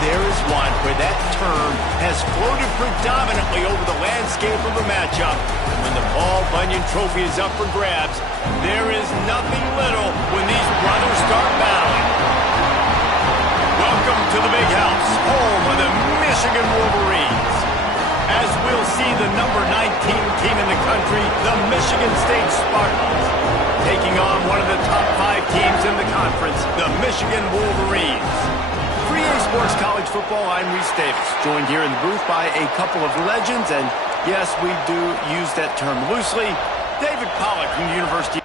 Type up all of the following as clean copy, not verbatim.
there is one where that term has floated predominantly over the landscape of a matchup. And when the Paul Bunyan Trophy is up for grabs, there is nothing little when these brothers start battling. Welcome to the Big House, home of the Michigan Wolverines. As we'll see the number 19 team in the country, the Michigan State Spartans, taking on one of the top 5 teams in the conference, the Michigan Wolverines. For EA Sports College Football, I'm Reese Davis, joined here in the booth by a couple of legends, and yes, we do use that term loosely. David Pollack from the University.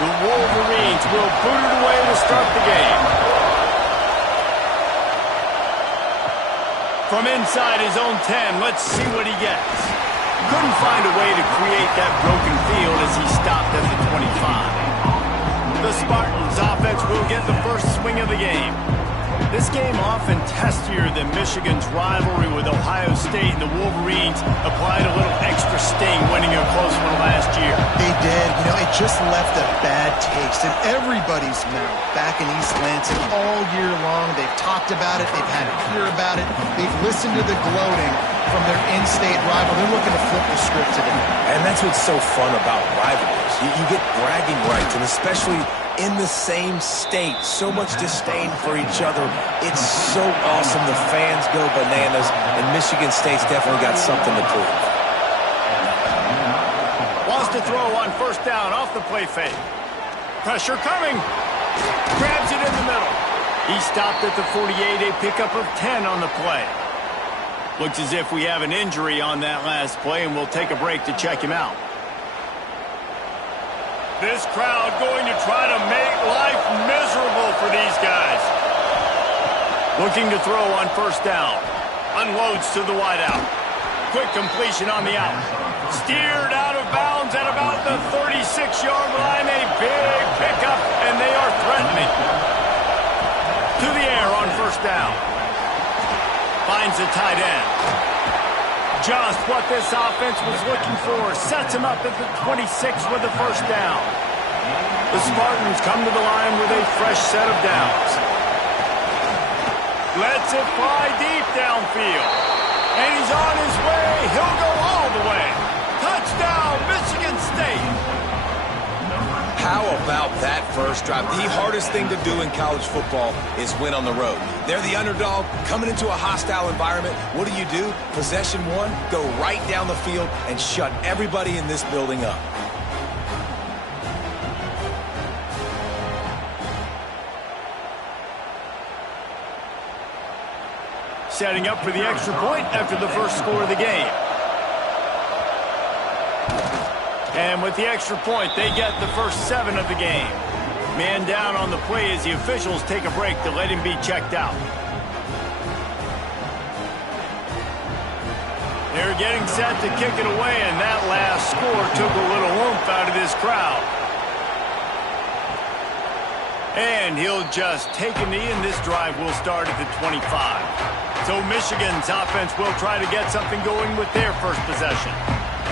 The Wolverines will boot it away to start the game. From inside his own 10, let's see what he gets. Couldn't find a way to create that broken field as he stopped at the 25. The Spartans' offense will get the first swing of the game. This game often testier than Michigan's rivalry with Ohio State, and the Wolverines applied a little extra sting winning a close one last year. They did. You know, it just left a bad taste in everybody's mouth back in East Lansing all year long. They've talked about it. They've had to hear about it. They've listened to the gloating from their in-state rival. They're looking to flip the script today. And that's what's so fun about rivalries. You get bragging rights, and especially in the same state, so much disdain for each other. It's so awesome. The fans go bananas, and Michigan State's definitely got something to prove. Wants to throw on first down off the play fake. Pressure coming. Grabs it in the middle. He stopped at the 48, a pickup of 10 on the play. Looks as if we have an injury on that last play, and we'll take a break to check him out. This crowd going to try to make life miserable for these guys. Looking to throw on first down. Unloads to the wideout. Quick completion on the out. Steered out of bounds at about the 36-yard line. A big pickup, and they are threatening. To the air on first down. Finds the tight end. Just what this offense was looking for. Sets him up at the 26 with the first down. The Spartans come to the line with a fresh set of downs. Lets it fly deep downfield. And he's on his way. He'll go all the way. Touchdown, Michigan State. How about that first drive? The hardest thing to do in college football is win on the road. They're the underdog coming into a hostile environment. What do? Possession one, go right down the field and shut everybody in this building up. Setting up for the extra point after the first score of the game. And with the extra point, they get the first 7 of the game. Man down on the play as the officials take a break to let him be checked out. They're getting set to kick it away, and that last score took a little oomph out of this crowd. And he'll just take a knee, and this drive will start at the 25. So Michigan's offense will try to get something going with their first possession.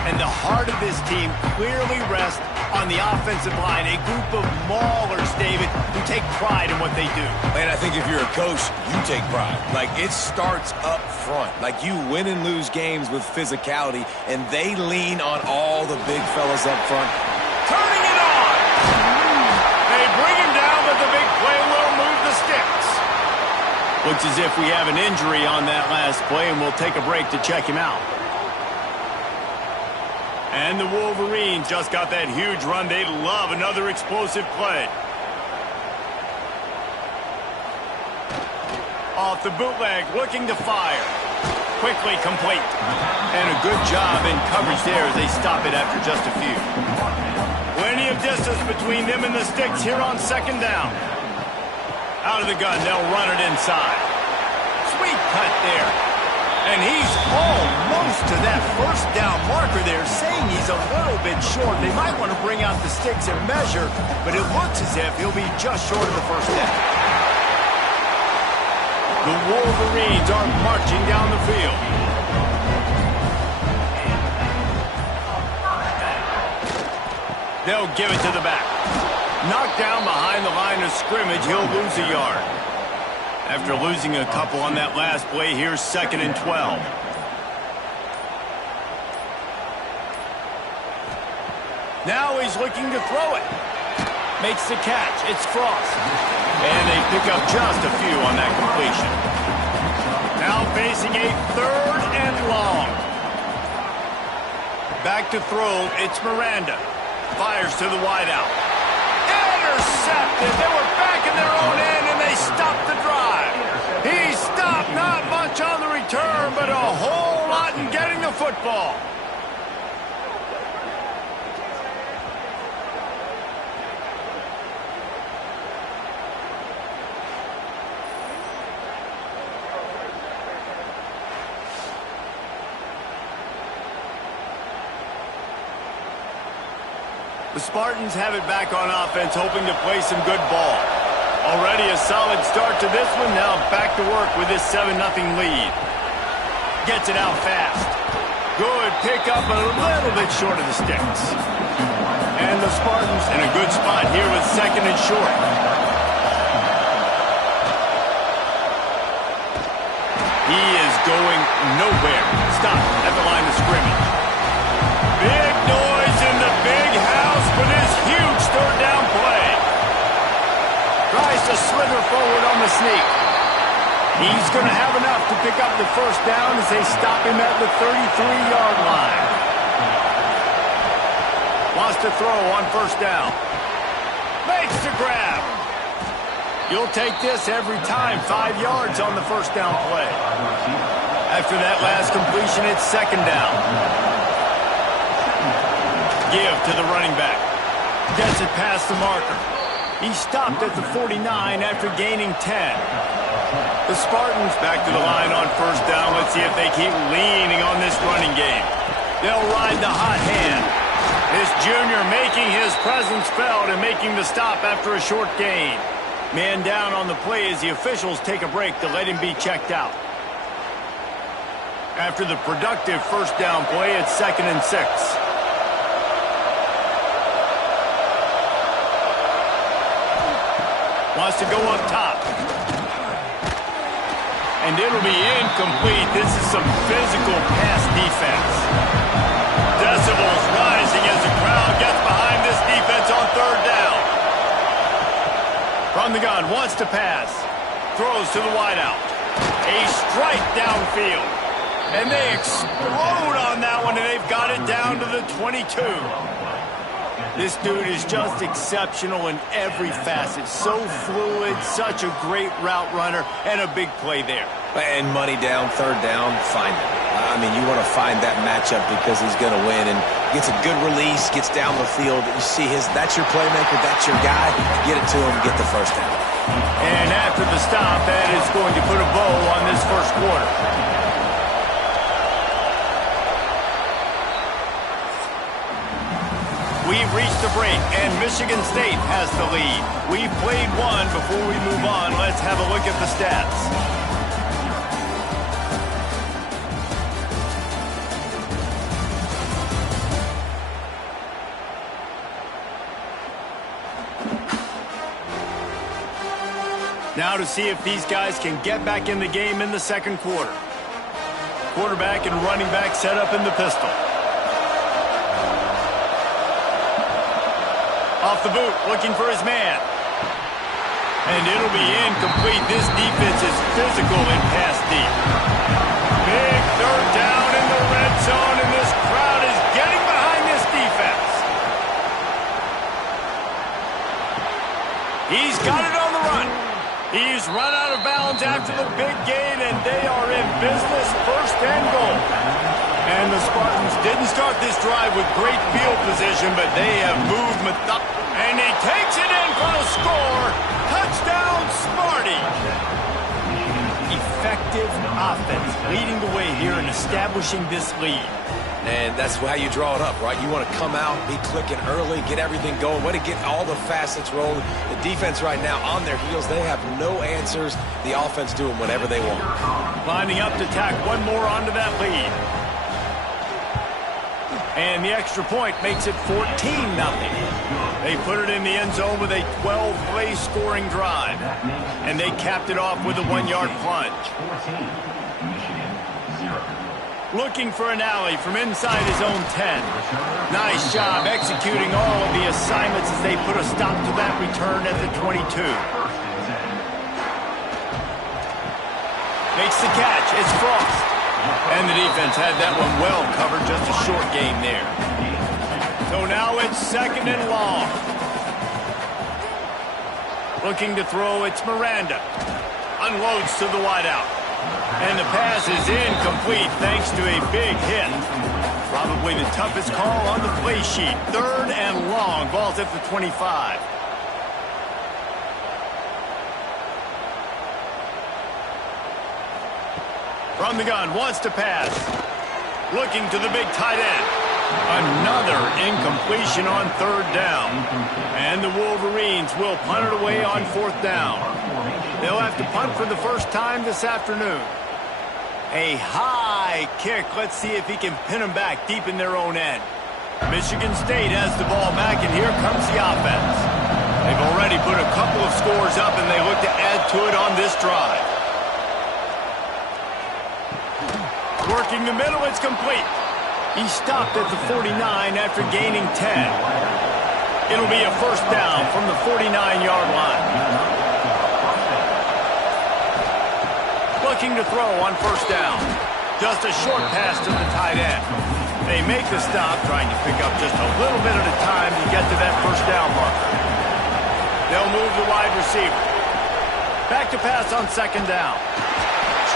And the heart of this team clearly rests on the offensive line, a group of maulers, David, who take pride in what they do. And I think if you're a coach, you take pride. Like, it starts up front. Like, you win and lose games with physicality, and they lean on all the big fellas up front. Turning it on! They bring him down, but the big play will move the sticks. Looks as if we have an injury on that last play, and we'll take a break to check him out. And the Wolverines just got that huge run. They love another explosive play. Off the bootleg, looking to fire. Quickly complete. And a good job in coverage there as they stop it after just a few. Plenty of distance between them and the sticks here on second down. Out of the gun, they'll run it inside. Sweet cut there. And he's almost to that first down marker there, saying he's a little bit short. They might want to bring out the sticks and measure, but it looks as if he'll be just short of the first down. The Wolverines are marching down the field. They'll give it to the back. Knocked down behind the line of scrimmage, he'll lose a yard. After losing a couple on that last play, here's 2nd and 12. Now he's looking to throw it. Makes the catch. It's Frost. And they pick up just a few on that completion. Now facing a 3rd and long. Back to throw, it's Miranda. Fires to the wideout. Intercepted. They were back in their own end, and they stopped the drive. He stopped, not much on the return, but a whole lot in getting the football. The Spartans have it back on offense, hoping to play some good ball. Already a solid start to this one. Now back to work with this 7-0 lead. Gets it out fast. Good pickup, a little bit short of the sticks. And the Spartans in a good spot here with 2nd and short. He is going nowhere. Stop at the line of scrimmage. Big noise in the big house for this huge 3rd down play. Tries to slither forward on the sneak. He's going to have enough to pick up the first down as they stop him at the 33-yard line. Wants to throw on 1st down. Makes the grab. You'll take this every time. 5 yards on the 1st down play. After that last completion, it's 2nd down. Give to the running back. Gets it past the marker. He stopped at the 49 after gaining 10. The Spartans back to the line on 1st down. Let's see if they keep leaning on this running game. They'll ride the hot hand. This junior making his presence felt and making the stop after a short gain. Man down on the play as the officials take a break to let him be checked out. After the productive 1st down play, it's 2nd and 6. Wants to go up top. And it'll be incomplete. This is some physical pass defense. Decibels rising as the crowd gets behind this defense on 3rd down. From the gun, wants to pass. Throws to the wideout. A strike downfield. And they explode on that one, and they've got it down to the 22. This dude is just exceptional in every facet. So fluid, such a great route runner, and a big play there. And money down, 3rd down, find him. I mean, you want to find that matchup because he's going to win. And gets a good release, gets down the field. You see that's your playmaker, that's your guy. Get it to him, get the 1st down. And after the stop, that is going to put a bow on this 1st quarter. We've reached the break, and Michigan State has the lead. We've played one. Before we move on, let's have a look at the stats. Now to see if these guys can get back in the game in the 2nd quarter. Quarterback and running back set up in the pistol. Off the boot, looking for his man. And it'll be incomplete. This defense is physical and pass deep. Big 3rd down in the red zone, and this crowd is getting behind this defense. He's got it on the run. He's run out of bounds after the big gain, and they are in business, 1st and goal. And the Spartans didn't start this drive with great field position, but they have moved methodically. And he takes it in for the score. Touchdown, Sparty. Effective offense leading the way here. establishing this lead. And that's how you draw it up, right? You want to come out, be clicking early, get everything going, way to get all the facets rolling. The defense right now on their heels, they have no answers. The offense doing whatever they want. Lining up to tack one more onto that lead. And the extra point makes it 14-0. They put it in the end zone with a 12-play scoring drive. And they capped it off with a 1-yard plunge. Looking for an alley from inside his own 10. Nice job executing all of the assignments as they put a stop to that return at the 22. Makes the catch. It's Frost. And the defense had that one well covered. Just a short game there. So now it's 2nd and long. Looking to throw, it's Miranda. Unloads to the wideout. And the pass is incomplete thanks to a big hit. Probably the toughest call on the play sheet. 3rd and long. Ball's at the 25. From the gun, wants to pass. Looking to the big tight end. Another incompletion on 3rd down. And the Wolverines will punt it away on 4th down. They'll have to punt for the first time this afternoon. A high kick. Let's see if he can pin them back deep in their own end. Michigan State has the ball back, and here comes the offense. They've already put a couple of scores up, and they look to add to it on this drive. Working the middle, it's complete. He stopped at the 49 after gaining 10. It'll be a 1st down from the 49-yard line. Looking to throw on 1st down. Just a short pass to the tight end. They make the stop, trying to pick up just a little bit at a time to get to that 1st down marker. They'll move the wide receiver. Back to pass on 2nd down.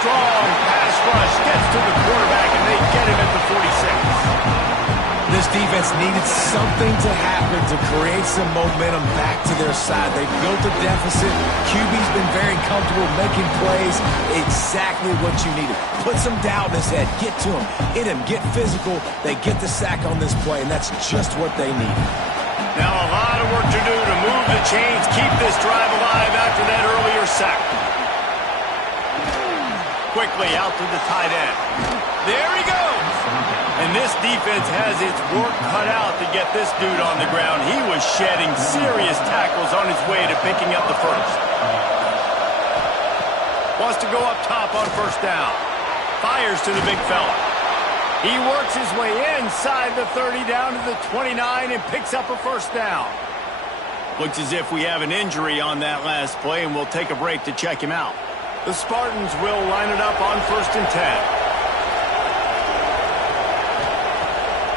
Strong pass rush, gets to the quarterback, and they get him at the 46. This defense needed something to happen to create some momentum back to their side. They built a deficit. QB's been very comfortable making plays. Exactly what you needed. Put some doubt in his head. Get to him. Hit him. Get physical. They get the sack on this play, and that's just what they needed. Now a lot of work to do to move the chains, keep this drive alive after that earlier sack. Quickly out to the tight end. There he goes. And this defense has its work cut out to get this dude on the ground. He was shedding serious tackles on his way to picking up the 1st. Wants to go up top on 1st down. Fires to the big fella. He works his way inside the 30 down to the 29 and picks up a 1st down. Looks as if we have an injury on that last play, and we'll take a break to check him out. The Spartans will line it up on 1st and 10.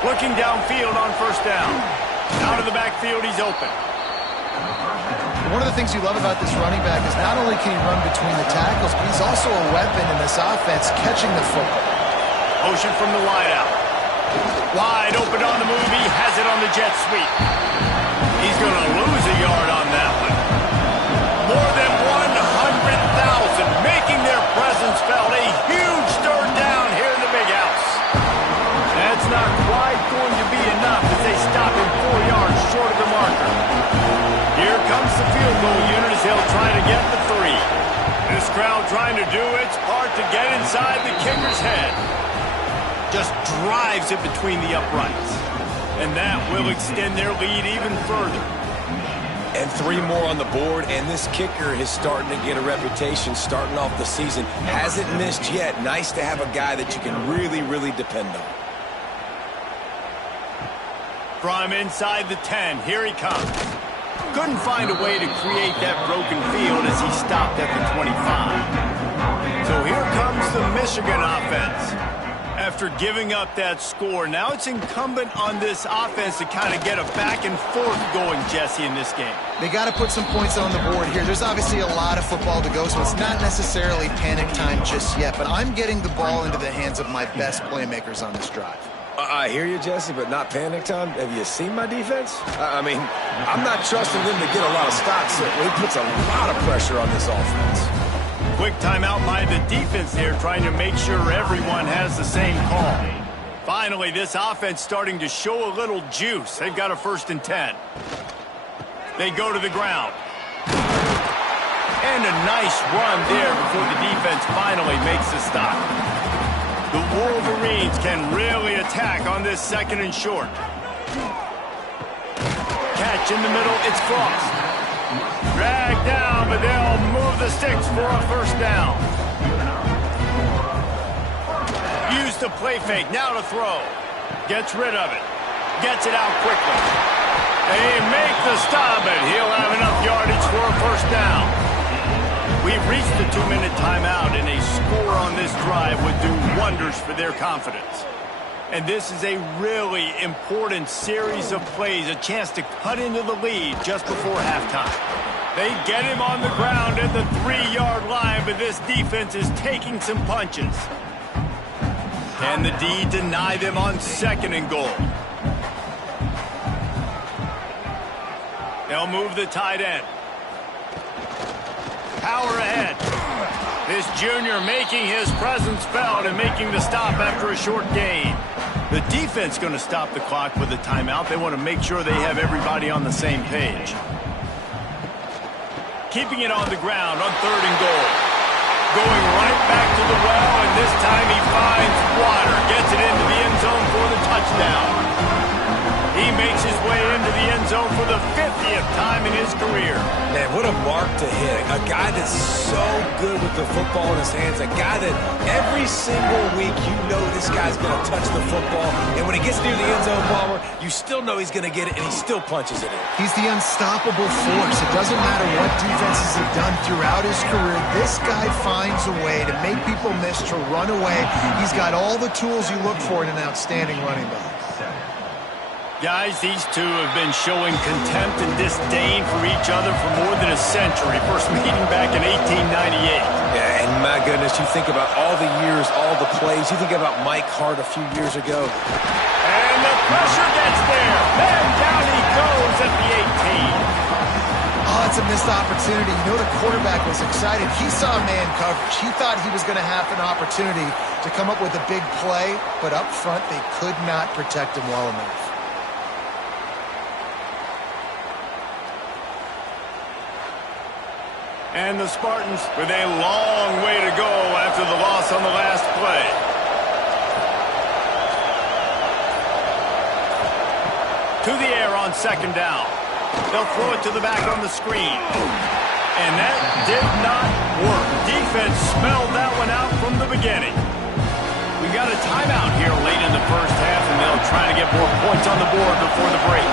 Looking downfield on 1st down. Out of the backfield, he's open. One of the things you love about this running back is not only can he run between the tackles, but he's also a weapon in this offense catching the football. Motion from the wideout. Wide open on the move. He has it on the jet sweep. He's going to lose a yard on that one. More than 100,000 making their presence felt. A huge 3rd down here in the big house. That's not quite going to be enough as they stop him 4 yards short of the marker. Here comes the field goal unit as they'll try to get the 3. This crowd trying to do its part to get inside the kicker's head. Just drives it between the uprights. And that will extend their lead even further. And 3 more on the board, and this kicker is starting to get a reputation starting off the season. Hasn't missed yet. Nice to have a guy that you can really, really depend on. From inside the 10, here he comes. Couldn't find a way to create that broken field as he stopped at the 25. So here comes the Michigan offense. After giving up that score, now it's incumbent on this offense to kind of get a back and forth going, Jesse, in this game. They got to put some points on the board here. There's obviously a lot of football to go, so it's not necessarily panic time just yet, but I'm getting the ball into the hands of my best playmakers on this drive. I hear you, Jesse, but not panic time. Have you seen my defense? I mean, I'm not trusting them to get a lot of stops. So he puts a lot of pressure on this offense. Quick timeout by the defense there, trying to make sure everyone has the same call. Finally, this offense starting to show a little juice. They've got a 1st and 10. They go to the ground. And a nice run there before the defense finally makes the stop. The Wolverines can really attack on this 2nd and short. Catch in the middle, it's Frost. Drag down, but they'll move the sticks for a 1st down. Use the play fake, now to throw. Gets rid of it. Gets it out quickly. They make the stop, and he'll have enough yardage for a 1st down. We've reached the 2-minute timeout, and a score on this drive would do wonders for their confidence. And this is a really important series of plays, a chance to cut into the lead just before halftime. They get him on the ground at the 3-yard line, but this defense is taking some punches. Can the D deny them on 2nd and goal? They'll move the tight end. Power ahead. This junior making his presence felt and making the stop after a short gain. The defense going to stop the clock with a timeout. They want to make sure they have everybody on the same page. Keeping it on the ground on 3rd and goal. Going right back to the well, and this time he finds water. Gets it into the end zone for the touchdown. He makes his way into the end zone for the 50th time in his career. Man, what a mark to hit. A guy that's so good with the football in his hands. A guy that every single week you know this guy's going to touch the football. And when he gets near the end zone, Palmer, you still know he's going to get it, and he still punches it in. He's the unstoppable force. It doesn't matter what defenses have done throughout his career. This guy finds a way to make people miss, to run away. He's got all the tools you look for in an outstanding running back. Guys, these two have been showing contempt and disdain for each other for more than a century. First meeting back in 1898. Yeah, and my goodness, you think about all the years, all the plays. You think about Mike Hart a few years ago. And the pressure gets there. And down he goes at the 18. Oh, it's a missed opportunity. You know the quarterback was excited. He saw man coverage. He thought he was going to have an opportunity to come up with a big play, but up front they could not protect him well enough. And the Spartans with a long way to go after the loss on the last play. To the air on 2nd down. They'll throw it to the back on the screen. And that did not work. Defense smelled that one out from the beginning. We got a timeout here late in the 1st half, and they'll try to get more points on the board before the break.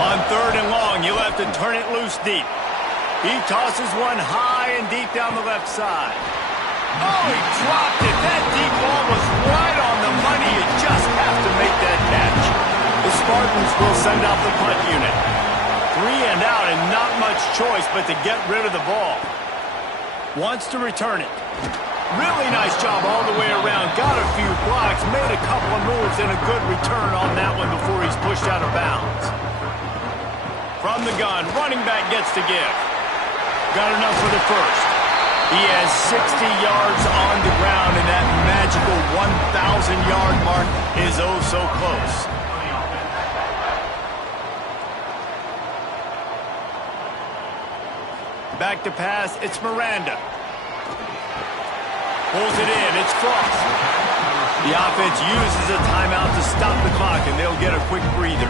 On 3rd and long, you'll have to turn it loose deep. He tosses one high and deep down the left side. Oh, he dropped it. That deep ball was right on the money. You just have to make that catch. The Spartans will send out the punt unit. 3 and out and not much choice but to get rid of the ball. Wants to return it. Really nice job all the way around. Got a few blocks, made a couple of moves, and a good return on that one before he's pushed out of bounds. From the gun, running back gets to give. Got enough for the 1st. He has 60 yards on the ground, and that magical 1,000-yard mark is oh so close. Back to pass, it's Miranda. Pulls it in, it's Frost. The offense uses a timeout to stop the clock, and they'll get a quick breather.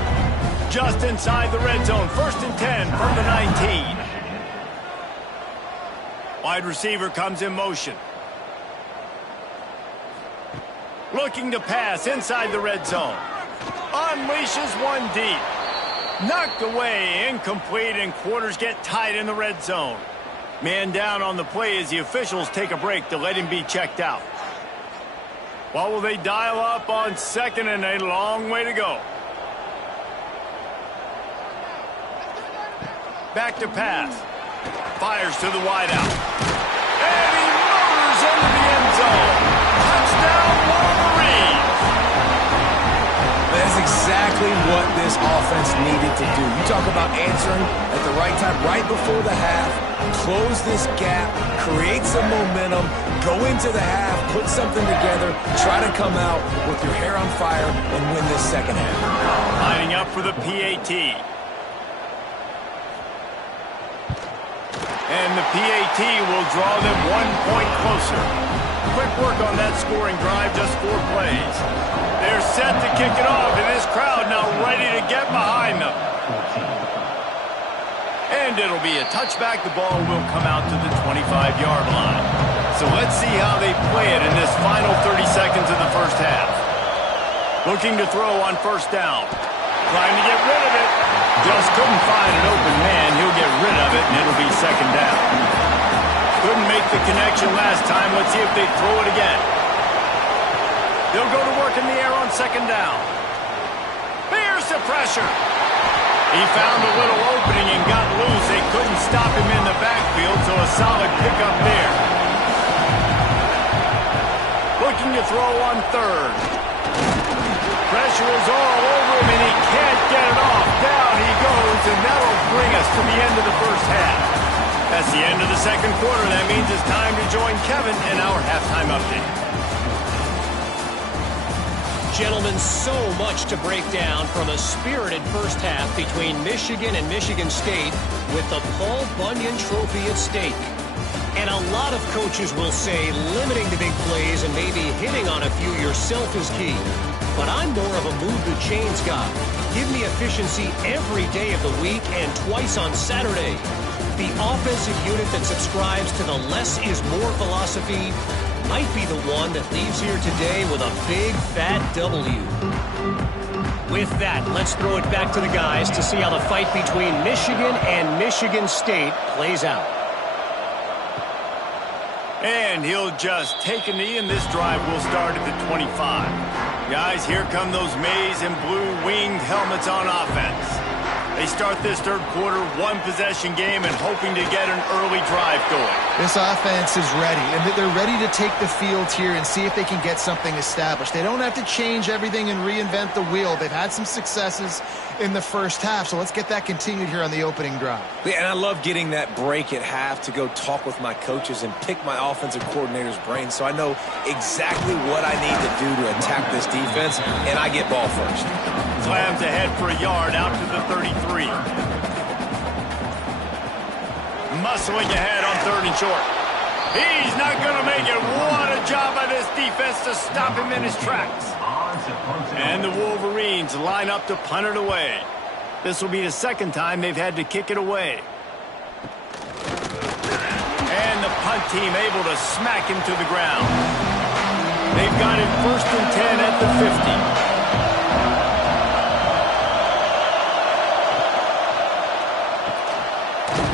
Just inside the red zone, 1st and 10 from the 19. Wide receiver comes in motion. Looking to pass inside the red zone. Unleashes one deep. Knocked away, incomplete, and quarters get tight in the red zone. Man down on the play as the officials take a break to let him be checked out. What will they dial up on 2nd and a long way to go? Back to pass. Fires to the wideout. And he motors into the end zone. Touchdown, Wolverines! That's exactly what this offense needed to do. You talk about answering at the right time, right before the half, close this gap, create some momentum, go into the half, put something together, try to come out with your hair on fire and win this second half. Lining up for the PAT. And the PAT will draw them 1 point closer. Quick work on that scoring drive, just 4 plays. They're set to kick it off, and this crowd now ready to get behind them. And it'll be a touchback. The ball will come out to the 25-yard line. So let's see how they play it in this final 30 seconds of the first half. Looking to throw on first down. Trying to get rid of it. Just couldn't find an open man. He'll get rid of it, and it'll be second down. Couldn't make the connection last time. Let's see if they throw it again. They'll go to work in the air on second down. Here's the pressure. He found a little opening and got loose. They couldn't stop him in the backfield, so a solid pickup there. Looking to throw on third. Pressure is all over him, and he can't get it off. Down he goes, and that'll bring us to the end of the first half. That's the end of the second quarter. That means it's time to join Kevin in our halftime update. Gentlemen, so much to break down from a spirited first half between Michigan and Michigan State with the Paul Bunyan Trophy at stake. And a lot of coaches will say limiting the big plays and maybe hitting on a few yourself is key. But I'm more of a move the chains guy. Give me efficiency every day of the week and twice on Saturday. The offensive unit that subscribes to the less is more philosophy might be the one that leaves here today with a big fat W. With that, let's throw it back to the guys to see how the fight between Michigan and Michigan State plays out. And he'll just take a knee, and this drive will start at the 25. Guys, here come those maize and blue winged helmets on offense. They start this third quarter, 1-possession game, and hoping to get an early drive going. This offense is ready, and they're ready to take the field here and see if they can get something established. They don't have to change everything and reinvent the wheel. They've had some successes in the first half, so let's get that continued here on the opening drive. Yeah, and I love getting that break at half to go talk with my coaches and pick my offensive coordinator's brain so I know exactly what I need to do to attack this defense, and I get ball first. Slams ahead for a yard out to the 33. Muscling ahead on third and short. He's not going to make it. What a job by this defense to stop him in his tracks. And the Wolverines line up to punt it away. This will be the second time they've had to kick it away. And the punt team able to smack him to the ground. They've got it 1st and 10 at the 50.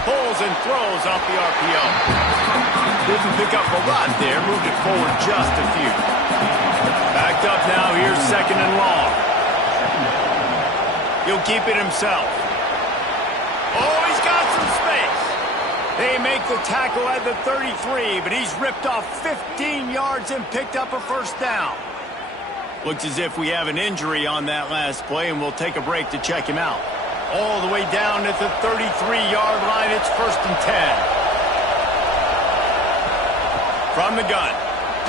Pulls and throws off the RPO. Didn't pick up a lot there. Moved it forward just a few. Backed up now. Here's second and long. He'll keep it himself. Oh, he's got some space. They make the tackle at the 33, but he's ripped off 15 yards and picked up a first down. Looks as if we have an injury on that last play, and we'll take a break to check him out. All the way down at the 33-yard line, it's 1st and 10. From the gun,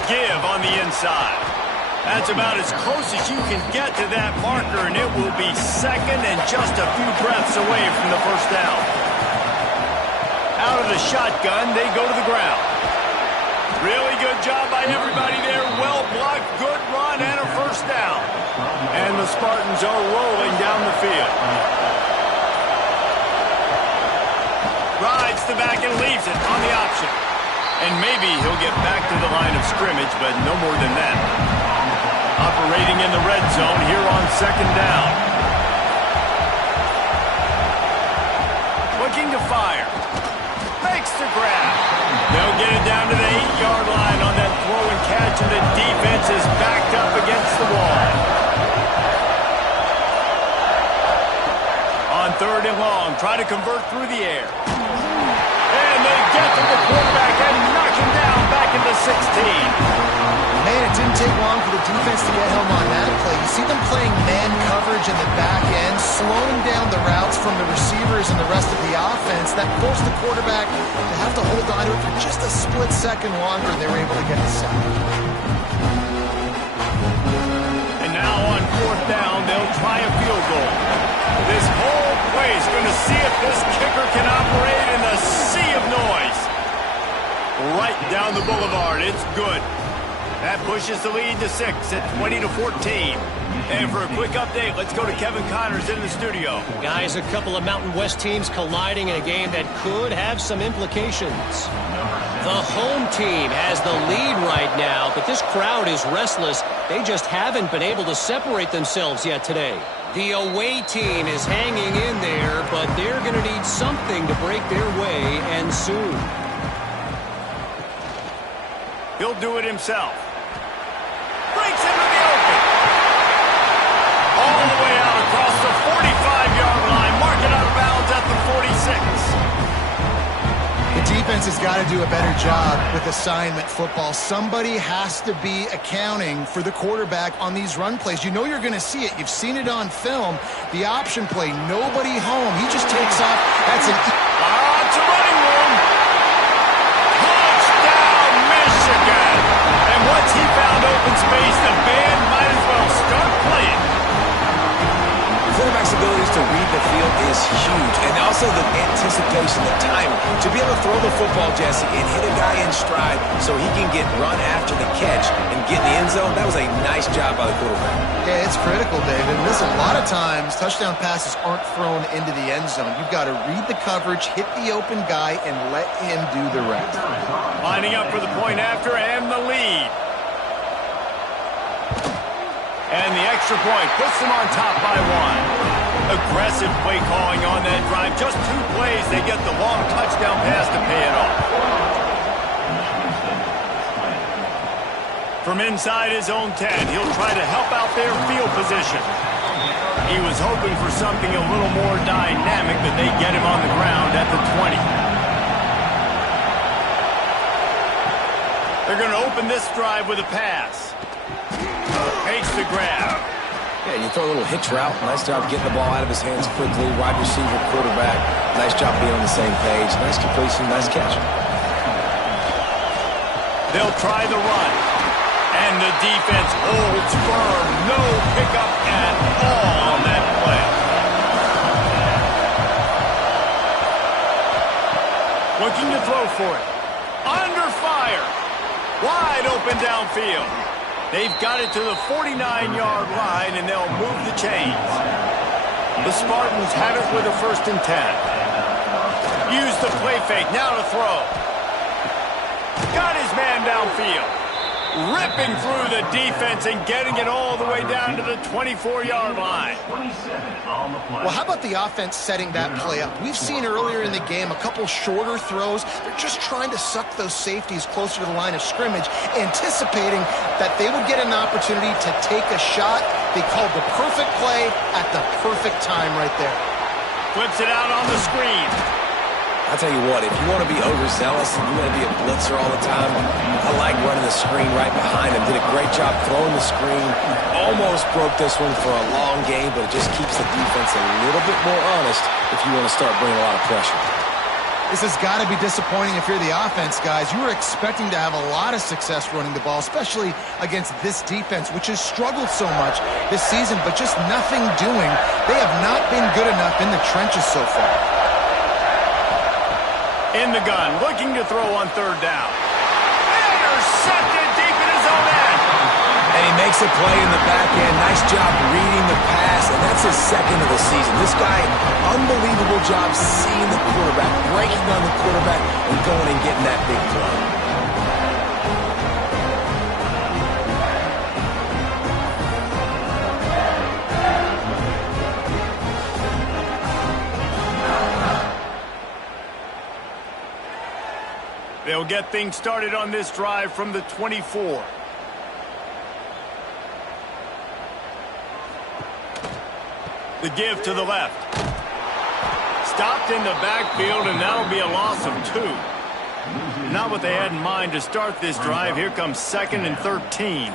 give on the inside. That's about as close as you can get to that marker, and it will be second and just a few breaths away from the first down. Out of the shotgun, they go to the ground. Really good job by everybody there. Well blocked, good run, and a first down. And the Spartans are rolling down the field. Rides the back and leaves it on the option. And maybe he'll get back to the line of scrimmage, but no more than that. Operating in the red zone here on second down. Looking to fire. Makes the grab. They'll get it down to the 8-yard line on that throw and catch, and the defense is backed up against the wall. On third and long, try to convert through the air. And they get to the quarterback and knock him down back into 16. Man, it didn't take long for the defense to get home on that play. You see them playing man coverage in the back end, slowing down the routes from the receivers and the rest of the offense. That forced the quarterback to have to hold on to it for just a split second longer, and they were able to get the sack. And now on fourth down, they'll try a field goal. This whole play is going to see if this kicker can operate in the sea of noise. Right down the boulevard. It's good. That pushes the lead to 6 at 20-14. And for a quick update, let's go to Kevin Connors in the studio. Guys, a couple of Mountain West teams colliding in a game that could have some implications. The home team has the lead right now, but this crowd is restless. They just haven't been able to separate themselves yet today. The away team is hanging in there, but they're going to need something to break their way, and soon. He'll do it himself. Breaks into the open. All the way out across the 45-yard line. Mark it out of bounds at the 46. The defense has got to do a better job with assignment football. Somebody has to be accounting for the quarterback on these run plays. You know you're going to see it. You've seen it on film. The option play, nobody home. He just takes off. That's an... It's a running room. Touchdown, Michigan. And once he found open space, the band might as well start playing. Quarterback's abilities to read the field is huge, and also the anticipation, the timing. To be able to throw the football, Jesse, and hit a guy in stride so he can get run after the catch and get in the end zone, that was a nice job by the quarterback. Yeah, it's critical, David. Listen, a lot of times, touchdown passes aren't thrown into the end zone. You've got to read the coverage, hit the open guy, and let him do the rest. Lining up for the point after and the lead. And the extra point puts them on top by 1. Aggressive play calling on that drive. Just 2 plays, they get the long touchdown pass to pay it off. From inside his own 10, he'll try to help out their field position. He was hoping for something a little more dynamic, but they get him on the ground at the 20. They're going to open this drive with a pass. Makes the grab. Yeah, you throw a little hitch route. Nice job getting the ball out of his hands quickly. Wide receiver, quarterback. Nice job being on the same page. Nice completion, nice catch. They'll try the run. And the defense holds firm. No pickup at all on that play. Looking to throw for it. Under fire. Wide open downfield. They've got it to the 49-yard line, and they'll move the chains. The Spartans have it with a 1st and 10. Use the play fake. Now to throw. Got his man downfield. Ripping through the defense and getting it all the way down to the 24-yard line. Well, how about the offense setting that play up? We've seen earlier in the game a couple shorter throws. They're just trying to suck those safeties closer to the line of scrimmage, anticipating that they would get an opportunity to take a shot. They called the perfect play at the perfect time right there. Flips it out on the screen. I'll tell you what, if you want to be overzealous and you want to be a blitzer all the time, I like running the screen right behind him. Did a great job throwing the screen. Almost broke this one for a long game, but it just keeps the defense a little bit more honest if you want to start bringing a lot of pressure. This has got to be disappointing if you're the offense, guys. You were expecting to have a lot of success running the ball, especially against this defense, which has struggled so much this season, but just nothing doing. They have not been good enough in the trenches so far. In the gun, looking to throw on 3rd down. Intercepted deep in his own end. And he makes a play in the back end. Nice job reading the pass, and that's his 2nd of the season. This guy, unbelievable job seeing the quarterback, breaking on the quarterback, and going and getting that big play. They'll get things started on this drive from the 24. The give to the left. Stopped in the backfield, and that'll be a loss of 2. Not what they had in mind to start this drive. Here comes 2nd and 13.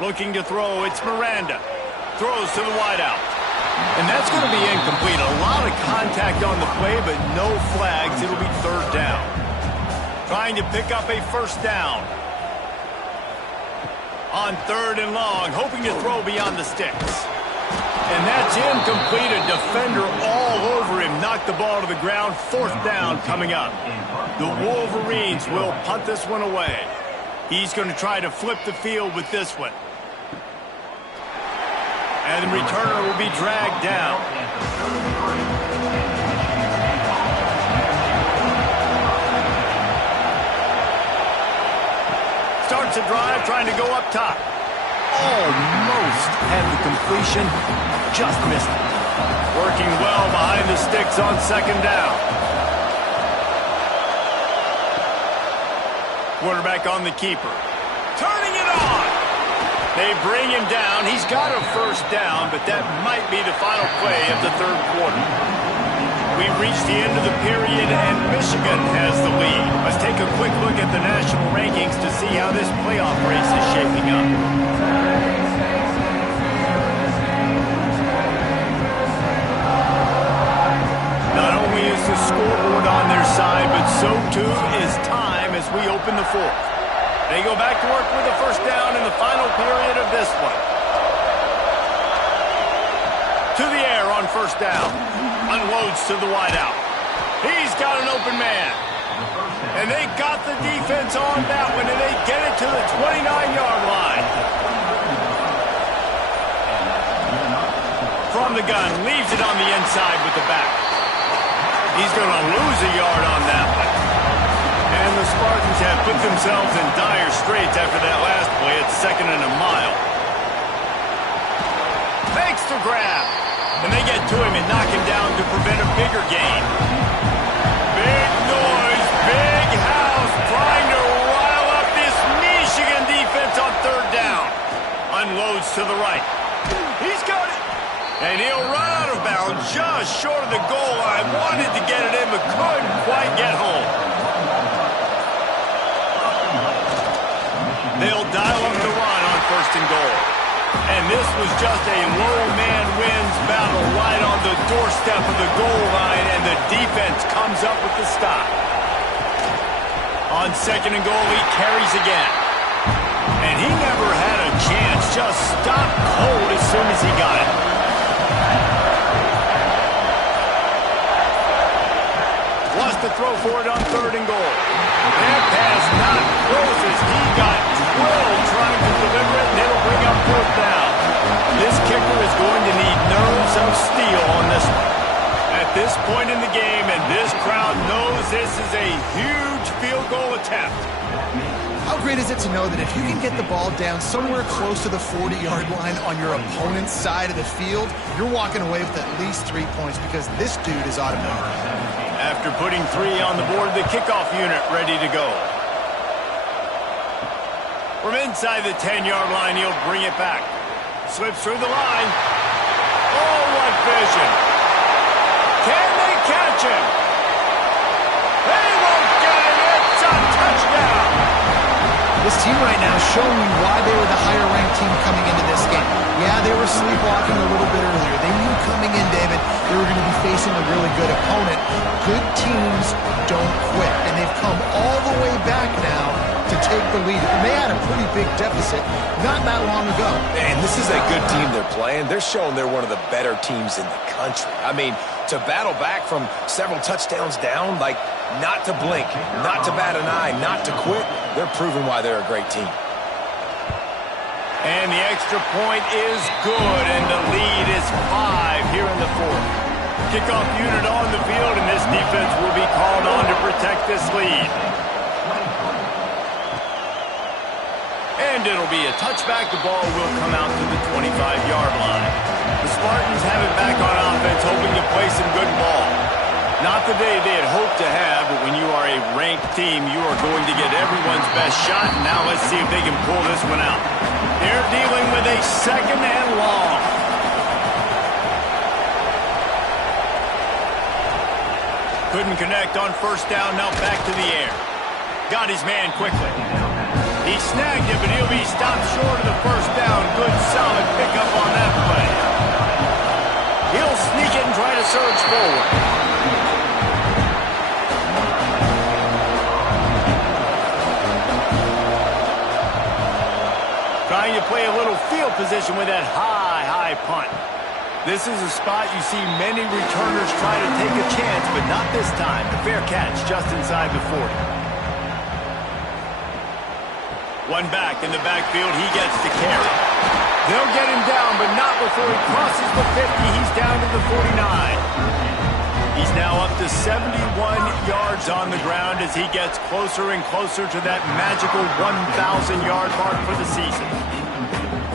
Looking to throw, it's Miranda. Throws to the wideout. And that's going to be incomplete. A lot of contact on the play, but no flags. It'll be 3rd down. Trying to pick up a 1st down. On 3rd and long, hoping to throw beyond the sticks. And that's incomplete. A defender all over him. Knocked the ball to the ground. 4th down coming up. The Wolverines will punt this one away. He's going to try to flip the field with this one. And the returner will be dragged down. Starts a drive, trying to go up top. Almost had the completion, just missed it. Working well behind the sticks on 2nd down. Quarterback on the keeper. Turning it on. They bring him down. He's got a 1st down, but that might be the final play of the 3rd quarter. We've reached the end of the period, and Michigan has the lead. Let's take a quick look at the national rankings to see how this playoff race is shaping up. Not only is the scoreboard on their side, but so too is time as we open the 4th. They go back to work with a 1st down in the final period of this one. To the air on 1st down. Unloads to the wideout. He's got an open man. And they got the defense on that one, and they get it to the 29-yard line. From the gun, leaves it on the inside with the back. He's going to lose a yard on that one. And the Spartans have put themselves in dire straits after that last play. It's 2nd and a mile. Makes the grab. And they get to him and knock him down to prevent a bigger gain. Big noise, big house, trying to rile up this Michigan defense on 3rd down. Unloads to the right. He's got it. And he'll run out of bounds just short of the goal line. Wanted to get it in, but couldn't quite get home. They'll dial up the run on 1st and goal. And this was just a low man wins battle right on the doorstep of the goal line, and the defense comes up with the stop. On 2nd and goal, he carries again. And he never had a chance, just stopped cold as soon as he got it. Wants to throw for it on 3rd and goal. That pass not closes. He got 12 trying to deliver it, and it'll bring up 4th down. This kicker is going to need nerves of steel on this one. At this point in the game, and this crowd knows this is a huge field goal attempt. How great is it to know that if you can get the ball down somewhere close to the 40-yard line on your opponent's side of the field, you're walking away with at least 3 points because this dude is automatic. After putting 3 on the board, the kickoff unit ready to go. From inside the 10-yard line, he'll bring it back. Slips through the line. Oh, what vision. Can they catch him? They won't get it. It's a touchdown. This team right now is showing you why they were the higher-ranked team coming into this game. Yeah, they were sleepwalking a little bit earlier. They knew coming in, David, they were going to be facing a really good opponent. Good teams don't quit, and they've come all the way back now to take the lead. And they had a pretty big deficit not that long ago. Man, this is a good team they're playing. They're showing they're one of the better teams in the country. I mean, to battle back from several touchdowns down, like not to blink, not to bat an eye, not to quit, they're proving why they're a great team. And the extra point is good, and the lead is 5 here in the 4th. Kickoff unit on the field, and this defense will be called on to protect this lead. And it'll be a touchback. The ball will come out to the 25-yard line. The Spartans have it back on offense, hoping to play some good ball. Not the day they had hoped to have, but when you are a ranked team, you are going to get everyone's best shot. Now let's see if they can pull this one out. They're dealing with a 2nd and long. Couldn't connect on first down, now back to the air. Got his man quickly. He snagged it, but he'll be stopped short of the first down. Good, solid pickup on that play. He'll sneak it and try to surge forward. Trying to play a little field position with that high punt. This is a spot you see many returners try to take a chance, but not this time. The fair catch just inside the 40. One back in the backfield, he gets to carry. They'll get him down, but not before he crosses the 50. He's down to the 49. He's now up to 71 yards on the ground as he gets closer and closer to that magical 1,000-yard mark for the season.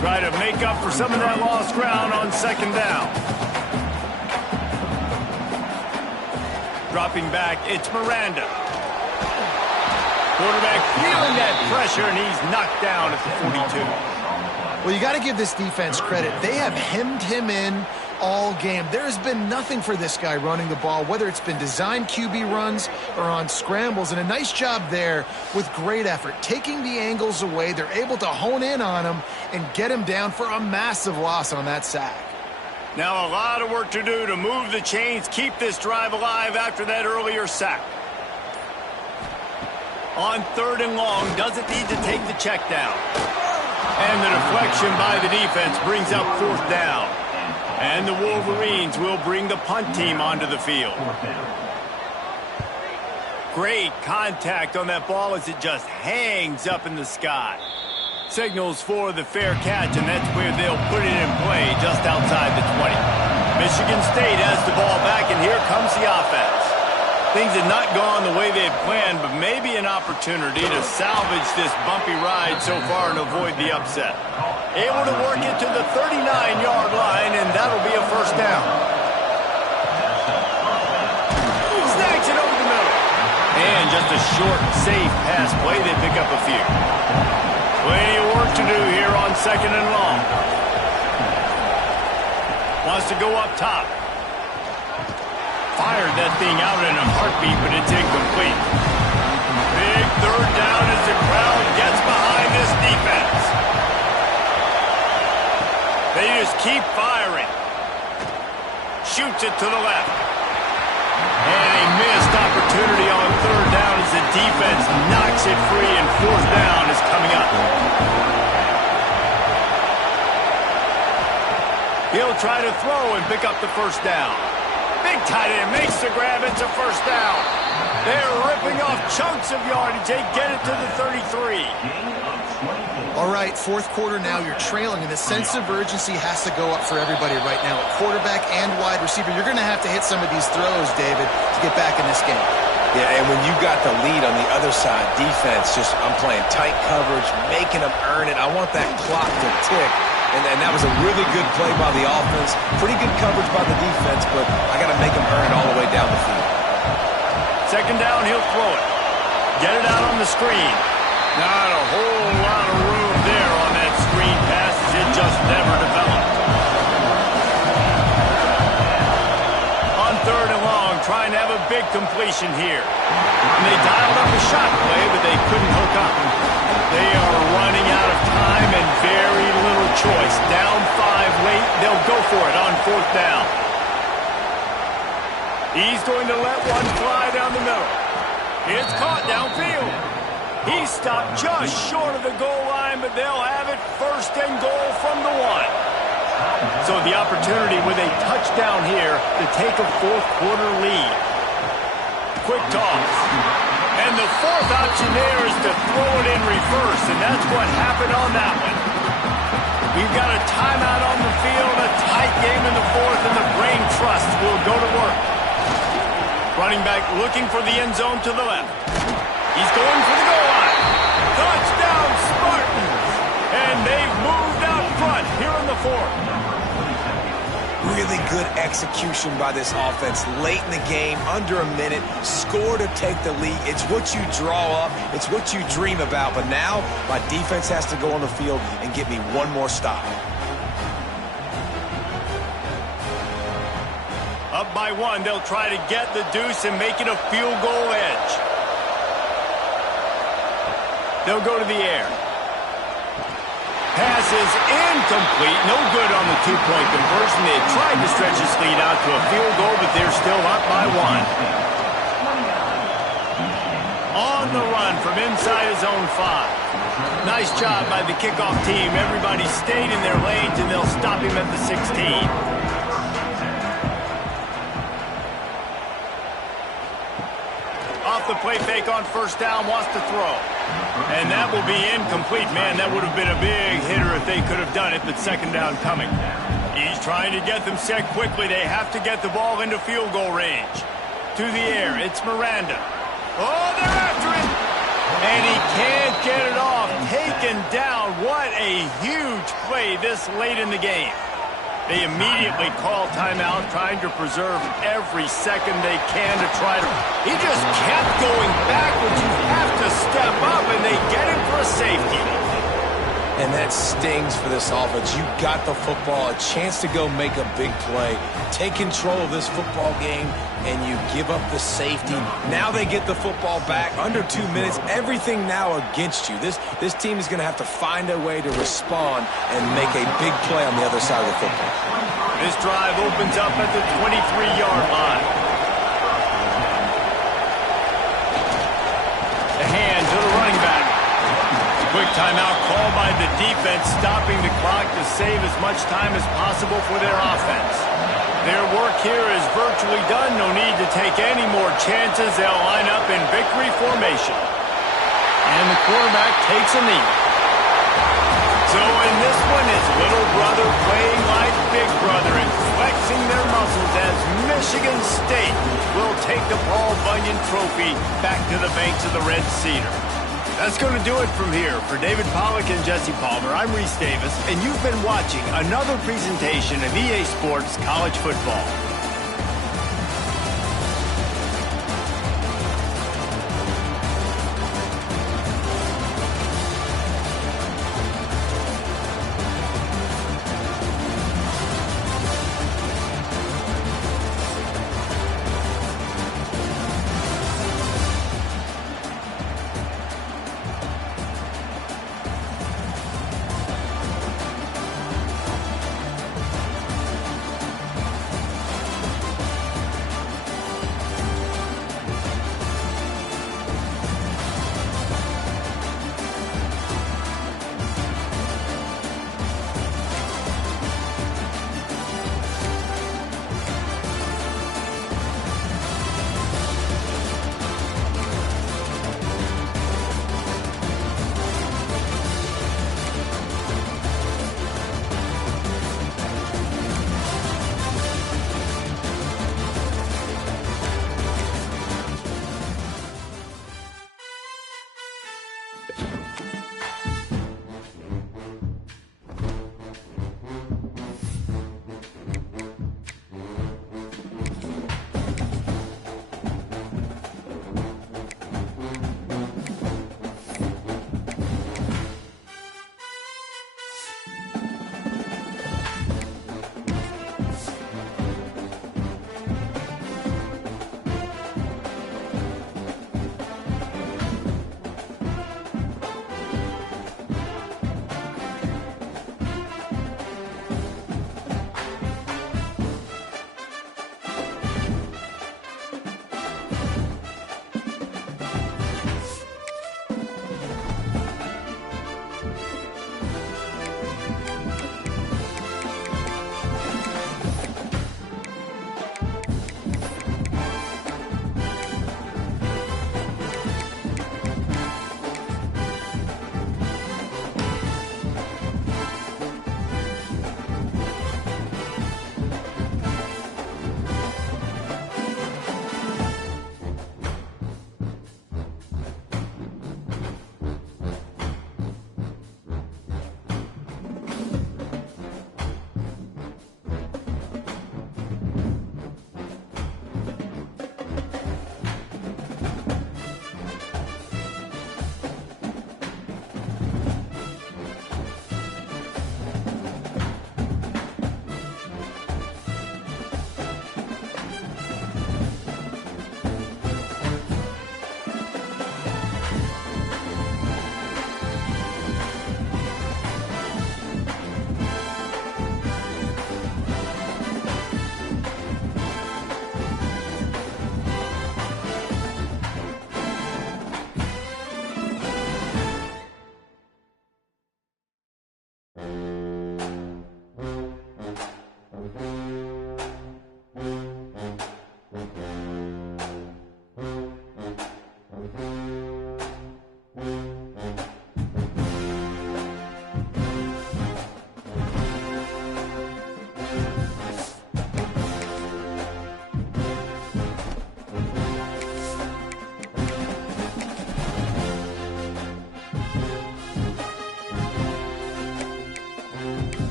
Try to make up for some of that lost ground on second down. Dropping back, it's Miranda. Quarterback feeling that pressure, and he's knocked down at the 42. Well, you got to give this defense credit. They have hemmed him in all game. There has been nothing for this guy running the ball, whether it's been designed QB runs or on scrambles, and a nice job there with great effort. Taking the angles away, they're able to hone in on him and get him down for a massive loss on that sack. Now a lot of work to do to move the chains, keep this drive alive after that earlier sack. On third and long, doesn't need to take the check down. And the deflection by the defense brings up fourth down. And the Wolverines will bring the punt team onto the field. Great contact on that ball as it just hangs up in the sky. Signals for the fair catch, and that's where they'll put it in play just outside the 20. Michigan State has the ball back, and here comes the offense. Things had not gone the way they had planned, but maybe an opportunity to salvage this bumpy ride so far and avoid the upset. Able to work it to the 39-yard line, and that'll be a first down. Snacks it over the middle. And just a short, safe pass play. They pick up a few. Plenty of work to do here on second and long. Wants to go up top. Fired that thing out in a heartbeat, but it's incomplete. Big third down as the crowd gets behind this defense. They just keep firing. Shoots it to the left. And a missed opportunity on third down as the defense knocks it free, and fourth down is coming up. He'll try to throw and pick up the first down. Big tight end makes the grab. It's a first down. They're ripping off chunks of yardage. They get it to the 33. All right, fourth quarter now. You're trailing, and the sense of urgency has to go up for everybody right now. At quarterback and wide receiver, you're going to have to hit some of these throws, David, to get back in this game. Yeah, and when you got the lead on the other side, defense, I'm playing tight coverage, making them earn it. I want that clock to tick. And that was a really good play by the offense. Pretty good coverage by the defense, but I got to make them earn it all the way down the field. Second down, he'll throw it. Get it out on the screen. Not a whole lot of room there on that screen pass as it just never developed. On third and long, trying to have a big completion here. And they dialed up a shot play, but they couldn't hook up. They are running out of time and very little choice. Down 5 late, they'll go for it on fourth down. He's going to let one fly down the middle. It's caught downfield. He stopped just short of the goal line, but they'll have it first and goal from the 1. So the opportunity with a touchdown here to take a fourth quarter lead. Quick toss. And the fourth option there is to throw it in reverse, and that's what happened on that one. We've got a timeout on the field, a tight game in the fourth, and the brain trust will go to work. Running back looking for the end zone to the left. He's going for the goal line. Touchdown, Spartans! And they've moved out front here in the fourth. Really good execution by this offense late in the game, under a minute, score to take the lead. It's what you draw up, it's what you dream about, but now my defense has to go on the field and get me one more stop. Up by 1, they'll try to get the deuce and make it a field goal edge. They'll go to the air. Pass is incomplete. No good on the two-point conversion. They tried to stretch this lead out to a field goal, but they're still up by 1. On the run from inside his own 5. Nice job by the kickoff team. Everybody stayed in their lanes, and they'll stop him at the 16. Off the play fake on first down, wants to throw. And that will be incomplete. Man, that would have been a big hitter if they could have done it, but second down coming. He's trying to get them set quickly. They have to get the ball into field goal range. To the air, it's Miranda. Oh, they're after him! And he can't get it off. Taken down. What a huge play this late in the game. They immediately call timeout, trying to preserve every second they can to try to... He just kept going backwards. You have to step up, and they get him for a safety. And that stings for this offense. You got the football, a chance to go make a big play, take control of this football game, and you give up the safety. Now they get the football back under 2 minutes. Everything now against you. This team is going to have to find a way to respond and make a big play on the other side of the football. This drive opens up at the 23-yard line. The hand to the running back. Quick timeout called by the defense, stopping the clock to save as much time as possible for their offense. Their work here is virtually done. No need to take any more chances. They'll line up in victory formation. And the quarterback takes a knee. So in this one, his little brother playing like big brother and flexing their muscles as Michigan State will take the Paul Bunyan Trophy back to the banks of the Red Cedar. That's going to do it from here. For David Pollack and Jesse Palmer, I'm Reese Davis, and you've been watching another presentation of EA Sports College Football.